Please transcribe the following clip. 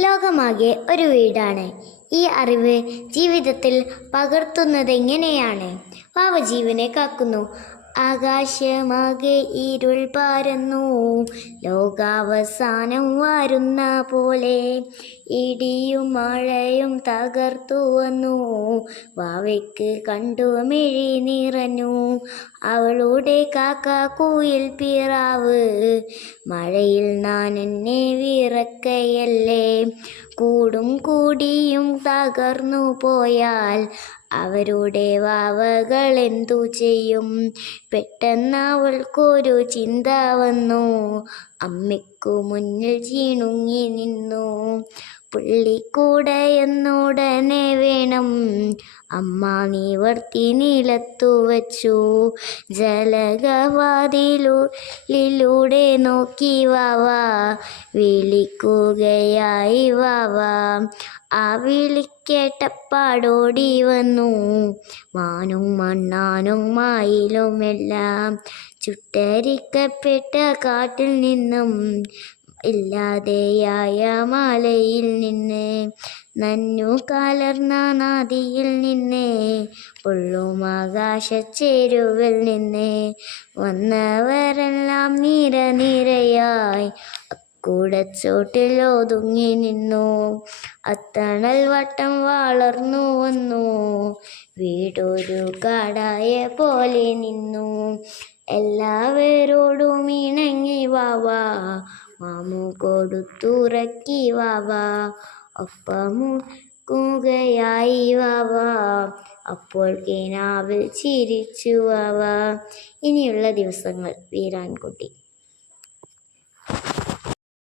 ലോകമാകെ ഒരു വീടാണ്. ഈ അറിവ് ജീവിതത്തിൽ പകർത്തുന്നതെങ്ങനെയാണ്? വാവ ജീവനെ കാക്കുന്നു. ആകാശമാകെ ഇരുൾ പരന്നു, ലോകാവസാനം വരുന്ന പോലെ ഇടിയും മഴയും തകർത്തു വന്നു. വാവയ്ക്ക് കണ്ടു മിഴി നിറഞ്ഞു. അവളുടെ കാക്ക കുയിൽ പിറാവ്, മഴയിൽ ഞാൻ എന്നെ വിറക്കയല്ലേ. കൂടും കൂടിയും തകർന്നു പോയാൽ അവരുടെ വാവകൾ എന്തു ചെയ്യും? പെട്ടെന്ന് അവൾക്കൊരു ചിന്ത വന്നു. അമ്മയ്ക്കു മുന്നിൽ ചീണുങ്ങി നിന്നു. പുള്ളിക്കൂടയെന്നുടനെ വേണം. അമ്മ നിവർത്തി നിലത്തു വച്ചു. ജലകവാതിലിലൂടെ നോക്കി വാവ വിളിക്കുകയായി. വാവ ആ വിളിക്കേട്ടപ്പാടോടി വന്നു. മാനും മണ്ണാനും മയിലുമെല്ലാം ചുട്ടരിക്കപ്പെട്ട കാട്ടിൽ നിന്നും ഇല്ലാതെയായ മലയിൽ നിന്ന്, നന്നു കലർന്ന നദിയിൽ നിന്ന്, പൊള്ളുമാകാശച്ചേരുവിൽ നിന്ന് വന്നവരെല്ലാം നിരനിരയായി കൂടച്ചോട്ടിൽ ഒതുങ്ങി നിന്നു. അത്തണൽ വട്ടം വളർന്നു വന്നു. വീടൊരു കാടായ പോലെ നിന്നു. എല്ലാവരോടും ഇണങ്ങി വാവ മാമു കൊടുത്തുറക്കി. വാവ ഒപ്പമുക്കുകയായി. വാവ അപ്പോൾ കിനാവിൽ ചിരിച്ചു. വാവ ഇനിയുള്ള ദിവസങ്ങൾ വീരാൻകുട്ടി.